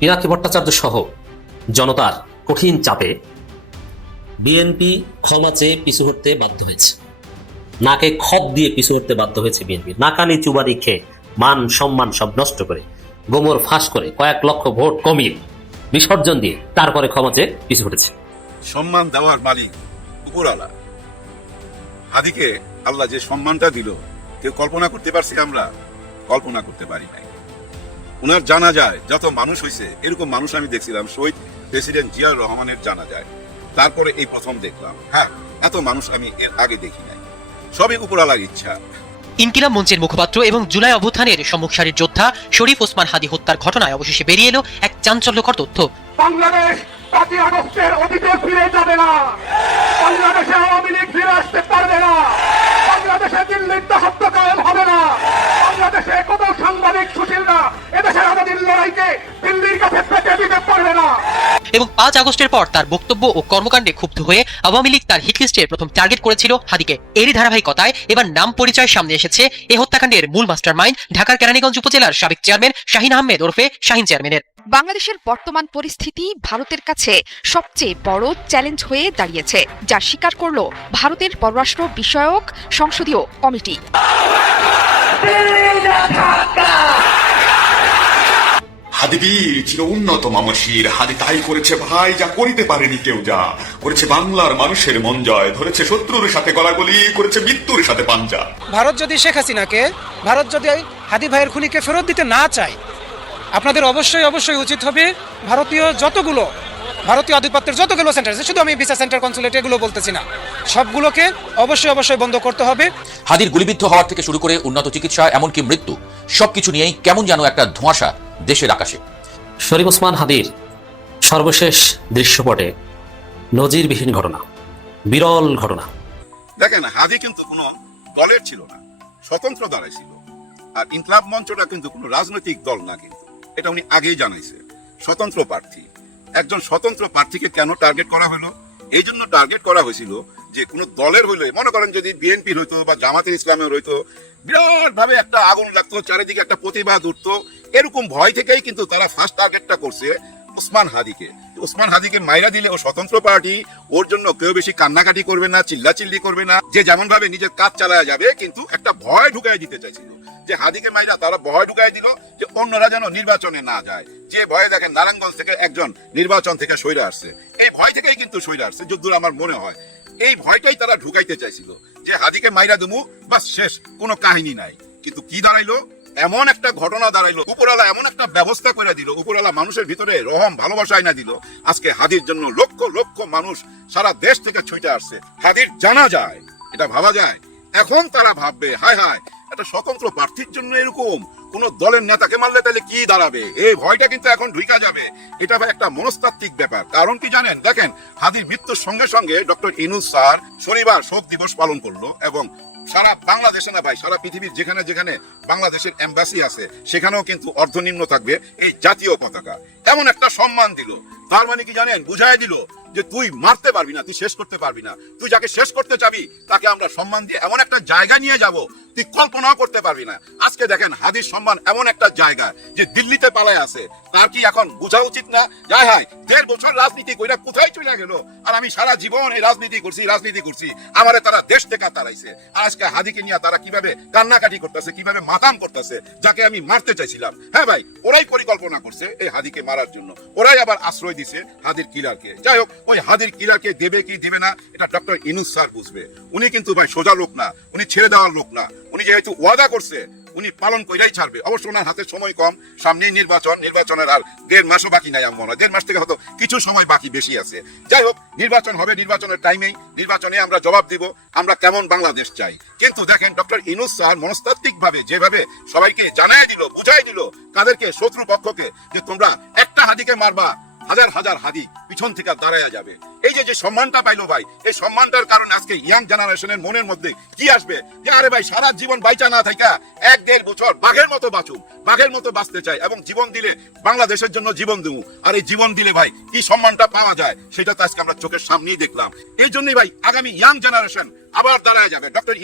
পিনাকি ভট্টাচার্য সহ জনতার কঠিন চাপে বিএনপি ক্ষমা চেয়ে পিছু হটতে বাধ্য হয়েছে। নাকে খত দিয়ে পিছু হটতে বাধ্য হয়েছে বিএনপি। নাকানি চুবানি খেয়ে মান সম্মান সব নষ্ট করে, গোমর ফাঁস করে, কয়েক লক্ষ ভোট কমিয়ে, বিসর্জন দিয়ে তারপরে ক্ষমা চেয়ে পিছু হটেছে। সম্মান দেওয়ার মালিক উপরওয়ালা। হাদিকে আল্লাহ যে সম্মানটা দিল, কেউ কল্পনা করতে পারছি? আমরা কল্পনা করতে পারি নাই। উনার জানা যায় যত মানুষ হয়েছে, এরকম মানুষ আমি দেখছিলাম শহীদ প্রেসিডেন্ট জিয়াউর রহমানের জানা যায়, তারপরে এই প্রথম দেখলাম। হ্যাঁ, এত মানুষ আমি এর আগে দেখি নাই। সবই উপরওয়ালার ইচ্ছা। ইনকিলাব মঞ্চের মুখপাত্র এবং জুলাই অভ্যুত্থানের সম্মুখ সারির যোদ্ধা শরীফ ওসমান হাদি হত্যার ঘটনায় অবশেষে বেরিয়ে এলো এক চাঞ্চল্যকর তথ্য। বাংলাদেশ 5 আগস্টের অতীতে ফিরে যাবে না। বাংলাদেশে আওয়ামী লীগ ফিরে আসতে পারবে না। বাংলাদেশে দিল্লির দাসত্ব কায়েম হবে না। বাংলাদেশে কত সাংবাদিক সুশীলরা এদেশের আজাদীর লড়াইকে দিল্লির কাছে পেতে দিতে পারবে না। এবং 5 আগস্টের পর তার বক্তব্য ও কর্মকাণ্ডে ক্ষুব্ধ হয়ে আওয়ামী লীগ তার হিটলিস্টের প্রথম টার্গেট করেছিল হাদিকে। এরই ধারাবাহিকতায় এবার নাম পরিচয় সামনে এসেছে এ হত্যাকাণ্ডের মূল মাস্টারমাইন্ড ঢাকার কেরানীগঞ্জ উপজেলার সাবেক চেয়ারম্যান শাহিন আহমেদ ওরফে শাহিন চেয়ারম্যানের। বাংলাদেশের বর্তমান পরিস্থিতি ভারতের কাছে সবচেয়ে বড় চ্যালেঞ্জ হয়ে দাঁড়িয়েছে, যা স্বীকার করল ভারতের পররাষ্ট্র বিষয়ক সংসদীয় কমিটি। হাদিবীর ছিল উন্নত মামসির। হাদি তাই করেছে ভাই যা করিতে পারেনি কেউ, যা করেছে বাংলার মানুষের মন জয়, ধরেছে শত্রুর সাথে গলাগলি, করেছে মৃত্যুর সাথে পাঞ্জা। ভারত যদি শেখ হাসিনাকে, ভারত যদি হাদি ভাইয়ের খুনিকে ফেরত দিতে না চায়, আপনাদের অবশ্যই উচিত হবে ভারতীয় আধিপত্যের যতগুলো সেন্টার আছে, শুধু আমি ভিসা সেন্টার, কনসুলেট এগুলো বলতেছি না, সবগুলোকে অবশ্যই বন্ধ করতে হবে। হাদির গুলিবিদ্ধ হওয়ার থেকে শুরু করে উন্নত চিকিৎসা, এমনকি মৃত্যু, সবকিছু নিয়েই কেমন যেন একটা ধোঁয়াশা দেশের আকাশে। শরীফ ওসমান হাদির সর্বশেষ দৃশ্যপটে নজিরবিহীন ঘটনা, বিরল ঘটনা। দেখেন, হাদি কিন্তু কোনো দলের ছিল না, স্বতন্ত্র দলে ছিল। আর ইনকিলাব মঞ্চটা কিন্তু কোনো রাজনৈতিক দল না, কিন্তু এটা উনি আগেই জানাইছে। স্বতন্ত্র প্রার্থী, একজন স্বতন্ত্র প্রার্থীকে কেন টার্গেট করা হলো? এই জন্য টার্গেট করা হয়েছিল যে কোনো দলের হইলে, মনে করেন যদি বিএনপির হইতো বা জামাতের ইসলামের হইতো, বিরাট ভাবে একটা আগুন লাগতো, চারিদিকে একটা প্রতিবাদ উঠতো, এরকম ভয় থেকেই কিন্তু তারা ফার্স্ট টার্গেটটা করছে ওসমান হাদিকে। ওসমান হাদিকে মাইরা দিলে ও স্বতন্ত্র পার্টি, ওর জন্য কেউ বেশি কান্নাকাটি করবে না, চিল্লাচিল্লি করবে না, যে যেমন ভাবে নিজের কাজ চালায় যাবে, কিন্তু একটা ভয় ঢুকাই দিতে চাইছিল। যে হাদিকে মাইরা তারা ভয় ঢুকাই দিল যে অন্যরা যেন নির্বাচনে না যায়। যে ভয়ে দেখেন নারায়ণগঞ্জ থেকে একজন নির্বাচন থেকে সইরে আসছে, এই ভয় থেকেই কিন্তু সইরে আসছে যতদূর আমার মনে হয়। এই ভয়টাই তারা ঢুকাইতে চাইছিল যে হাদিকে মাইরা দেবো, বাস শেষ, কোনো কাহিনী নাই। কিন্তু কি দাঁড়াইলো? এমন একটা ঘটনা দাঁড়াইলো, উপরওয়ালা এমন একটা ব্যবস্থা করে দিল, উপরওয়ালা মানুষের ভিতরে রহম ভালোবাসায় না দিল। আজকে হাদির জন্য লক্ষ লক্ষ মানুষ সারা দেশ থেকে ছুটে আসছে। হাদির জানা যায়, এটা ভাবা যায়। এখন তারা ভাববে, হায় হায়, একটা স্বতন্ত্র প্রার্থীর জন্য এরকম কোন দলের নেতাকে মারলে তাহলে কি দাঁড়াবে? এই ভয়টা কিন্তু এখন ঢুকা যাবে। এটা ভাই একটা মনস্তাত্ত্বিক ব্যাপার। কারণ কি জানেন? দেখেন, হাদির মৃত্যুর সঙ্গে সঙ্গে ডক্টর ইউনূস স্যার শনিবার শোক দিবস পালন করলো, এবং সারা বাংলাদেশে না ভাই, সারা পৃথিবীর যেখানে যেখানে বাংলাদেশের এম্বাসি আছে সেখানেও কিন্তু অর্ধনিম্ন থাকবে এই জাতীয় পতাকা। এমন একটা সম্মান দিল। তার মানে কি জানেন? বুঝাই দিল যে তুই মারতে পারবি না, তুই শেষ করতে পারবি না, তুই যাকে শেষ করতে চাবি তাকে আমরা সম্মান দিয়ে এমন একটা জায়গা নিয়ে যাব তুই কল্পনাও করতে পারবি না। আজকে দেখেন হাদির সম্মান এমন একটা জায়গা যে দিল্লিতে পালায় আছে, তার কি এখন বোঝা উচিত না? যাই হায়, 1.5 বছর রাজনীতি কইরা কোথায় চলে গেল, আর আমি সারা জীবন এই রাজনীতি করছি, আমারে তারা দেশ থেকে তাড়াইছে। আজকে হাদিকে নিয়ে তারা কিভাবে কান্নাকাটি করতেছে, কিভাবে মাতাম করতেছে, যাকে আমি মারতে চাইছিলাম। হ্যাঁ ভাই, ওরাই পরিকল্পনা করছে এই হাদিকে মারার জন্য, ওরাই আবার আশ্রয় দিছে হাদির কিলারকে। যাই হোক, ওই হাদির কিলারকে দেবে কি দেবে না এটা ডক্টর ইউনূস স্যার বুঝবে। উনি কিন্তু ভাই সোজা লোক না, উনি ছেড়ে দেওয়ার লোক না। উনি যেহেতু ওয়াদা করছে, উনি পালন কইরাই ছাড়বে। অবশ্য ওনার হাতে সময় কম, সামনেই নির্বাচনের আর 1.5 মাসও বাকি নাই। আমার মনে হয় 1.5 মাস থেকে হয়তো কিছু সময় বাকি বেশি আছে। যাই হোক, নির্বাচন হবে, নির্বাচনের টাইমেই নির্বাচনে আমরা জবাব দিব আমরা কেমন বাংলাদেশ চাই। কিন্তু দেখেন, ডক্টর ইউনূস স্যার মনস্তাত্ত্বিক ভাবে যেভাবে সবাইকে জানাই দিল, বুঝাই দিল, কাদেরকে, শত্রু পক্ষকে, যে তোমরা একটা হাদিকে মারবা, হাজার হাজার হাদি পিছন থেকে দাঁড়ায়া যাবে। এই যে সম্মানটা পাইলো ভাই, এই সম্মানটার কারণে আজকে ইয়াং জেনারেশনের মনের মধ্যে কি আসবে? যে আরে ভাই, সারা জীবন বাইচা না থাকা 1.5 বছর বাঘের মতো বাঁচুক, বাঘের মতো বাঁচতে চাই, এবং জীবন দিলে বাংলাদেশের জন্য জীবন দেবো। আর এই জীবন দিলে ভাই কি সম্মানটা পাওয়া যায় সেটা তো আজকে আমরা চোখের সামনেই দেখলাম। এই জন্যই ভাই আগামী ইয়াং জেনারেশন আবার দাঁড়ায় যাবে। ডক্টর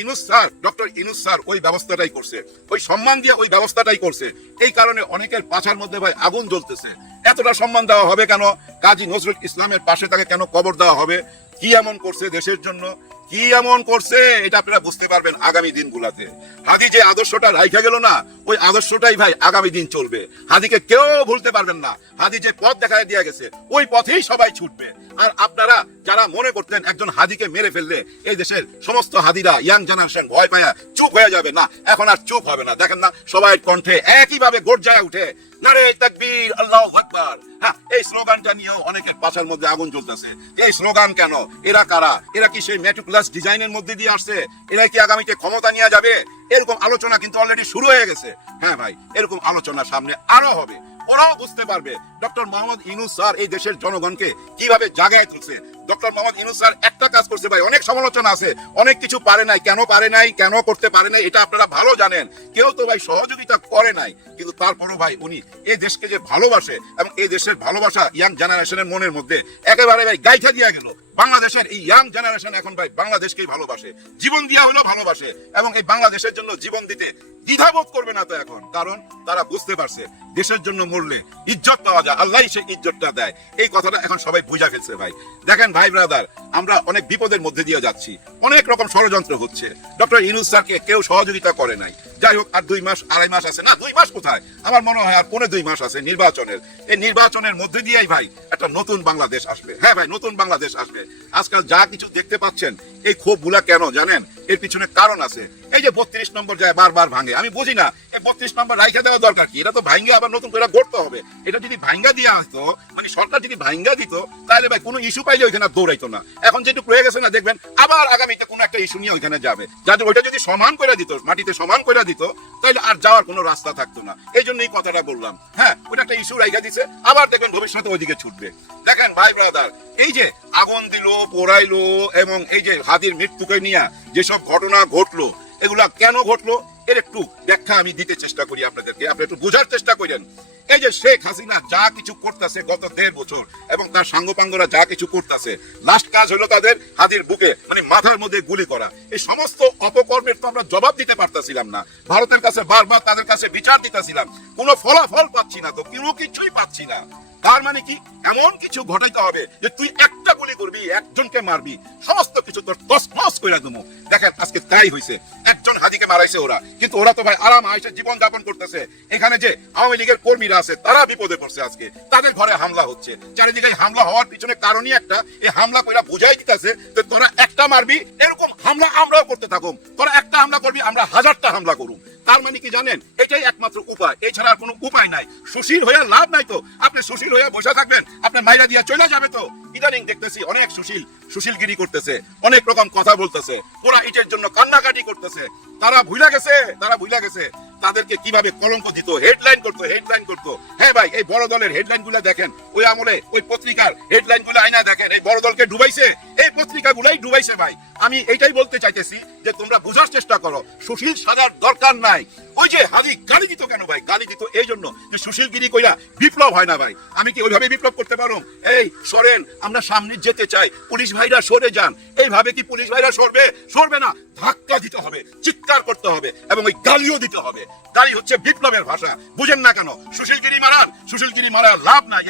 ইউনূস স্যার ওই ব্যবস্থাটাই করছে, ওই সম্মান দিয়ে ওই ব্যবস্থাটাই করছে। এই কারণে অনেকের পাছার মধ্যে ভাই আগুন জ্বলতেছে। এতটা সম্মান দেওয়া হবে কেন? কাজী নজরুল ইসলামের পাশে তাকে কেন কবর দেওয়া হবে? কি এমন করছে দেশের জন্য? কি এমন করছে? এটা আপনারা বুঝতে পারবেন আগামী দিনগুলোতে। হাদি যে আদর্শটা রাইখা গেল না, ওই আদর্শটাই ভাই আগামী দিন চলবে। হাদিকে কেউ ভুলতে পারবেন না। হাদি যে পথ দেখায় দিয়ে গেছে, ওই পথেই সবাই ছুটবে। আর আপনারা যারা মনে করতেন একজন হাদিকে মেরে ফেললে এই দেশের সমস্ত হাদিরা, ইয়াং জেনারেশন ভয় পায়া চুপ হয়ে যাবে, না, এখন আর চুপ হবে না। দেখেন না, সবাই কণ্ঠে একইভাবে গর্জায় উঠে নারে তাকবীর, আল্লাহু আকবার। হ্যাঁ, এই স্লোগানটা নিয়েও অনেকের পাছার মধ্যে আগুন জ্বলতেছে। এই স্লোগান কেন? এরা কারা? এরা কি সেই মেট্রিকুলাস ডিজাইনের মধ্যে দিয়ে আসছে? এরা কি আগামীতে ক্ষমতা নিয়ে যাবে? এরকম আলোচনা কিন্তু অলরেডি শুরু হয়ে গেছে। হ্যাঁ ভাই, এরকম আলোচনা সামনে আরো হবে। ওরাও বুঝতে পারবে ডক্টর মোহাম্মদ ইউনূস স্যার এই দেশের জনগণকে কিভাবে জাগায় তুলছে। ডক্টর মোহাম্মদ ইউনূস স্যার একটা কাজ করছে ভাই, অনেক সমালোচনা আছে, অনেক কিছু পারে নাই। কেন পারে নাই, কেন করতে পারে নাই, এটা আপনারা ভালো জানেন। কেউ তো ভাই সহযোগিতা করে নাই, কিন্তু তারপরও ভাই উনি এই দেশকে যে ভালোবাসে এবং এই দেশের ভালোবাসা ইয়াং জেনারেশনের মনের মধ্যে একেবারে ভাই গাইথা দিয়া গেল। বাংলাদেশের এই ইয়াং জেনারেশন এখন ভাই বাংলাদেশকেই ভালোবাসে, জীবন দিয়া হলেও ভালোবাসে, এবং এই বাংলাদেশের জন্য জীবন দিতে দ্বিধাবোধ করবে না তো এখন। কারণ তারা বুঝতে পারছে দেশের জন্য মরলে ইজ্জত পাওয়া যায়, আল্লাহ সেই ইজ্জতটা দেয়। এই কথাটা এখন সবাই বুঝা ফেলছে ভাই। দেখেন ভাই ব্রাদার, আমরা অনেক বিপদের মধ্যে দিয়ে যাচ্ছি, অনেক রকম ষড়যন্ত্র হচ্ছে। ডক্টর ইউনূস স্যারকে কেউ সহযোগিতা করে নাই। যাই হোক, আর 2 মাস 2.5 মাস আছে, না 2 মাস কোথায়, আমার মনে হয় আর 2.5 মাস আছে নির্বাচনের। এই নির্বাচনের মধ্যে দিয়েই ভাই একটা নতুন বাংলাদেশ আসবে। হ্যাঁ ভাই, নতুন বাংলাদেশ আসবে। আজকাল যা কিছু দেখতে পাচ্ছেন, এই ক্ষোভগুলা কেন জানেন? এর পিছনে কারণ আছে। এই যে 32 নম্বর যায় বারবার ভাঙে, আমি বুঝি না এই 32 নম্বর রাইখা দেওয়া দরকার কি? এটা তো ভাঙ্গে আবার নতুন করে গড়তে হবে। এটা যদি ভাঙ্গা দিয়া আসতো, মানে সরকার যদি ভাঙ্গা দিত, তাহলে ভাই কোনো ইস্যু পাইলে ওইখানে দৌড়াইতো না। এখন যেটুকু রয়ে গেছে না, দেখবেন আবার আগামীতে কোনো একটা ইস্যু নিয়ে ওইখানে যাবে। যাতে ওইটা যদি সমান করে দিত, মাটিতে সমান করে দিত, তাহলে আর যাওয়ার কোনো রাস্তা থাকতো না। এই জন্য এই কথাটা বললাম। হ্যাঁ, ওইটা একটা ইস্যু রাইখা দিছে, আবার দেখবেন ভবিষ্যতে ওইদিকে ছুটবে। দেখেন ভাই ব্রাদার, এই যে আগুন দিল, পোড়াইলো, এবং এই যে হাদির মৃত্যুকে নিয়ে যেসব ঘটনা ঘটলো, এগুলা কেন ঘটলো এর একটু ব্যাখ্যা আমি দিতে চেষ্টা করি আপনাদেরকে, আপনি একটু বোঝার চেষ্টা করেন। এই যে শেখ হাসিনা যা কিছু করতেছে গত 1.5 বছর, এবং তার সাঙ্গপাঙ্গরা যা কিছু করতেছে, লাস্ট কাজ হলো তাদের হাদির বুকে, মানে মাথার মধ্যে গুলি করা। এই সমস্ত অপকর্মের তো আমরা জবাব দিতে পারতেছিলাম না। ভারতের কাছে বারবার তাদের কাছে বিচার দিতেছিলাম, কোনো ফলাফল পাচ্ছি না, তো কোনো কিছুই পাচ্ছি না। তার মানে কি, এমন কিছু ঘটাইতে হবে যে তুই একটা গুলি করবি, একজনকে মারবি, সমস্ত কিছু তোর তছনছ করে দেবো। দেখেন আজকে তাই হয়েছে, একজন হাদিকে মারাইছে ওরা, কিন্তু ওরা তো ভাই আরাম আয়েশে জীবন যাপন করতেছে। এখানে যে আওয়ামী লীগের কর্মীরা আছে, তারা বিপদে পড়ছে। আজকে তাদের ঘরে হামলা হচ্ছে, চারিদিকে হামলা হওয়ার পিছনে কারণই একটা, এই হামলা কইরা বুঝাই দিতেছে যে তোরা একটা মারবি, এরকম হামলা আমরাও করতে থাকুম। তোরা একটা হামলা করবি, আমরা 1000টা হামলা করুম। তার মানে কি জানেন, এটাই একমাত্র উপায়, এছাড়া আর কোনো উপায় নাই। সুশীল হয়ে লাভ নাই তো, আপনি সুশীল হয়ে বসে থাকবেন, আপনি মাইরা দিয়া চলে যাবে তো। ইদানিং দেখতেছি অনেক সুশীলগিরি করতেছে, অনেক রকম কথা বলতেছে, ওরা এটার জন্য কান্নাকাটি করতেছে। তারা ভুলে গেছে তাদেরকে কিভাবে কলঙ্ক দিত, হেডলাইন করতো। হ্যাঁ ভাই, এই বড় দলের হেডলাইন গুলা দেখেন, ওই আমলে ওই পত্রিকার হেডলাইন গুলো আইনা দেখেন, এই বড় দলকে ডুবাইছে, এই পত্রিকা গুলাই ডুবাইছে। ভাই আমি এইটাই বলতে চাইতেছি যে তোমরা বোঝার চেষ্টা করো, সুশীল সাজার দরকার নাই। ওই যে হাদি গালি দিত কেন ভাই? গালি দিত এই জন্য যে সুশীলগিরি কইরা বিপ্লব হয় না ভাই। আমি কি ওইভাবে বিপ্লব করতে পারো? এই সরেন, আমরা সামনে যেতে চাই, পুলিশ ভাইরা সরে যান। এইভাবে কি পুলিশ ভাইরা সরবে না? ধাক্কা দিতে হবে, চিৎকার করতে হবে, এবং ওই গালিও দিতে হবে। গালি হচ্ছে বিপ্লবের ভাষা, বুঝেন না কেন? সুশীলগিরি মারার লাভ নাই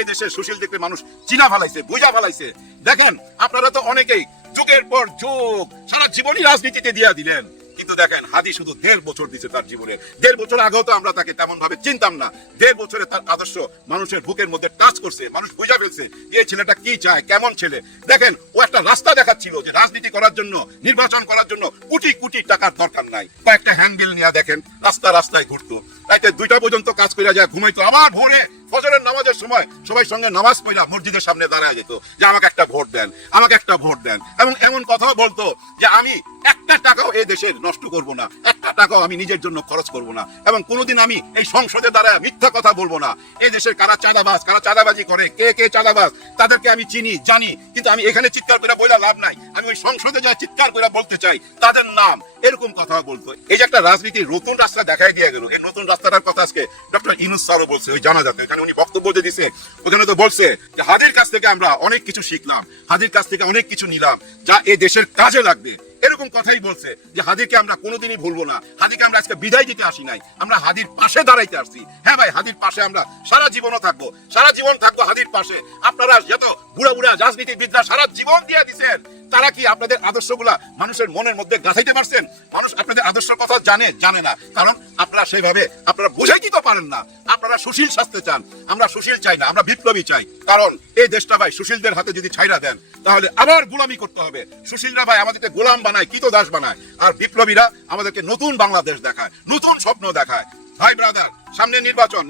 এই দেশে সুশীল দেখলে মানুষ চিনা ফেলাইছে, বুঝা ফেলাইছে। দেখেন আপনারা তো অনেকেই যুগের পর যুগ সারা জীবনই রাজনীতিতে দিয়া দিলেন, কিন্তু দেখেন হাদি শুধু 1.5 বছর দিচ্ছে তার জীবনে। 1.5 বছর আগেও তো আমরা তাকে তেমন ভাবে চিনতাম না। 1.5 বছরে তার আদর্শ মানুষের বুকের মধ্যে টাচ করছে, মানুষ বুঝা ফেলছে এই ছেলেটা কি চায়, কেমন ছেলে। দেখেন ও একটা রাস্তা দেখাচ্ছিল যে রাজনীতি করার জন্য, নির্বাচন করার জন্য কোটি কোটি টাকার দরকার নাই। কয়েকটা হ্যান্ডবিল নিয়ে দেখেন রাস্তায় ঘুরতো, রাতে 2টা পর্যন্ত কাজ করে যায়, ঘুমাইতো। আবার ভোরে ফজরের নামাজের সময় সবাই সঙ্গে নামাজ পড়া মসজিদের সামনে দাঁড়ায় যেত যে আমাকে একটা ভোট দেন, এবং এমন কথাও বলতো যে আমি একটা টাকাও এই দেশের নষ্ট করব না, একটা টাকাও আমি নিজের জন্য খরচ করব না, এবং কোনোদিন আমি এই সংসদে দাঁড়ায় মিথ্যা কথা বলবো না। এই দেশের কারা চাঁদাবাজি করে, কে চাঁদাবাজ, তাদেরকে আমি চিনি জানি, কিন্তু আমি এখানে চিৎকার করে বলা লাভ নাই, আমি ওই সংসদে যা চিৎকার করে বলতে চাই তাদের নাম, এরকম কথা বলতো। এই যে একটা রাজনীতির নতুন রাস্তা দেখাই দিয়ে গেল, এই নতুন রাস্তাটার কথা আজকে ডক্টর ইউনূস স্যারও বলছে, ওই জানা যাতে উনি বক্তব্য যে দিছে ওখানে তো বলছে যে হাদির কাছ থেকে আমরা অনেক কিছু শিখলাম, হাদির কাছ থেকে অনেক কিছু নিলাম যা এই দেশের কাজে লাগবে। এরকম কথাই বলছে যে হাদিকে আমরা কোনোদিনই ভুলবো না, হাদিকে আমরা আজকে বিদায় দিতে আসি নাই, আমরা হাদির পাশে দাঁড়াইতে আসছি। হ্যাঁ ভাই, হাদির পাশে আমরা সারা জীবনও থাকবো, সারা জীবন থাকবো হাদির পাশে। আপনারা যত বুড়া বুড়া রাজনীতিবিদরা সারা জীবন দিয়ে দিচ্ছেন, তারা কি আপনাদের আদর্শগুলা মানুষের মনের মধ্যে গাঁথাইতে পারছেন? মানুষ আপনাদের আদর্শ কথা জানে না, কারণ আপনারা সেইভাবে আপনারা বুঝাইতে তো পারেন না। আপনারা সুশীল শাস্তে চান, আমরা সুশীল চাই না, আমরা বিপ্লবী চাই। কারণ এই দেশটা ভাই সুশীলদের হাতে যদি ছাইরা দেন তাহলে আবার গোলামি করতে হবে। সুশীলরা ভাই আমাদেরকে গোলাম বানায়, কৃতদাস বানায়, আর বিপ্লবীরা আমাদেরকে নতুন বাংলাদেশ দেখায়, নতুন স্বপ্ন দেখায়। ভাই ব্রাদার, সামনে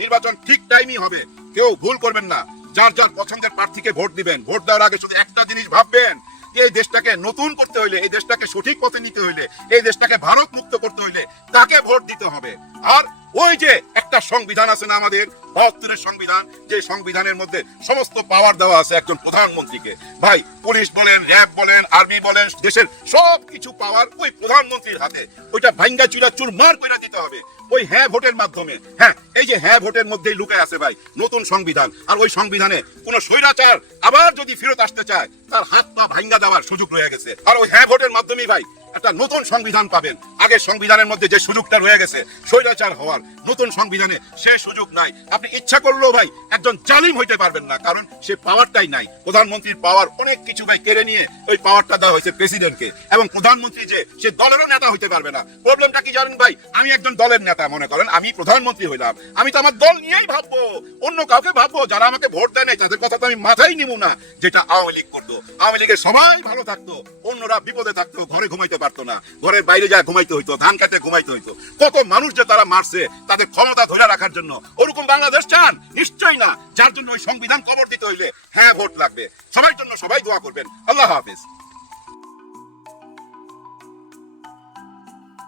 নির্বাচন ঠিক টাইমই হবে, কেউ ভুল করবেন না। যার যার পছন্দের প্রার্থীকে ভোট দিবেন। ভোট দেওয়ার আগে শুধু একটা জিনিস ভাববেন, এই দেশটাকে নতুন করতে হইলে, এই দেশটাকে সঠিক পথে নিতে হইলে, এই দেশটাকে ভারত মুক্ত করতে হইলে তাকে ভোট দিতে হবে। আর ওই যে একটা সংবিধান আছে না আমাদের ৭২-এর সংবিধান, যে সংবিধানের মধ্যে সমস্ত পাওয়ার দেওয়া আছে একজন প্রধানমন্ত্রীকে। ভাই, পুলিশ বলেন, র্যাব বলেন, আর্মি বলেন, দেশের সব কিছু পাওয়ার ওই প্রধানমন্ত্রীর হাতে। ওইটা ভাঙ্গা চুরা চুরমার করে দিতে হবে ওই হ্যাঁ ভোটের মাধ্যমে। হ্যাঁ, এই যে হ্যাঁ ভোটের মধ্যেই লুকায় আছে ভাই নতুন সংবিধান। আর ওই সংবিধানে কোন স্বৈরাচার আবার যদি ফেরত আসতে চায়, তার হাত পা ভাঙ্গা দেওয়ার সুযোগ রয়ে গেছে। আর ওই হ্যাঁ ভোটের মাধ্যমেই ভাই একটা নতুন সংবিধান পাবেন। আগের সংবিধানের মধ্যে যে সুযোগটা রয়ে গেছে স্বৈরাচার হওয়ার, নতুন সংবিধানে সে সুযোগ নাই। আপনি ইচ্ছা করলেও ভাই একজন জালিম হইতে পারবেন না, কারণ সে পাওয়ারটাই নাই। প্রধানমন্ত্রীর পাওয়ার অনেক কিছু ভাই কেড়ে নিয়ে ওই পাওয়ারটা দেওয়া হয়েছে প্রেসিডেন্টকে, এবং প্রধানমন্ত্রী যে সে দলেরও নেতা হইতে পারবে না। প্রবলেমটা কি জানেন ভাই? আমি একজন দলের নেতা, মনে করেন আমি প্রধানমন্ত্রী হইলাম, আমি তো আমার দল নিয়েই ভাববো, অন্য কাউকে ভাববো। যারা আমাকে ভোট দেয় নাই তাদের কথা তো আমি মাথায় নিব না। যেটা আওয়ামী লীগ করতো, আওয়ামী লীগের সবাই ভালো থাকতো, অন্যরা বিপদে থাকতো, ঘরে ঘুমাইতে পারতো না, ঘরের বাইরে যা ঘুমাইতে হইতো, ধান কাটে ঘুমাইতে হইতো। কত মানুষ যে তারা মারছে তাদের ক্ষমতা ধরে রাখার জন্য। ওরকম বাংলাদেশ চান? নিশ্চয়ই না। যার জন্য ওই সংবিধান কবর দিতে হইলে হ্যাঁ ভোট লাগবে। সবার জন্য সবাই দোয়া করবেন। আল্লাহ হাফেজ।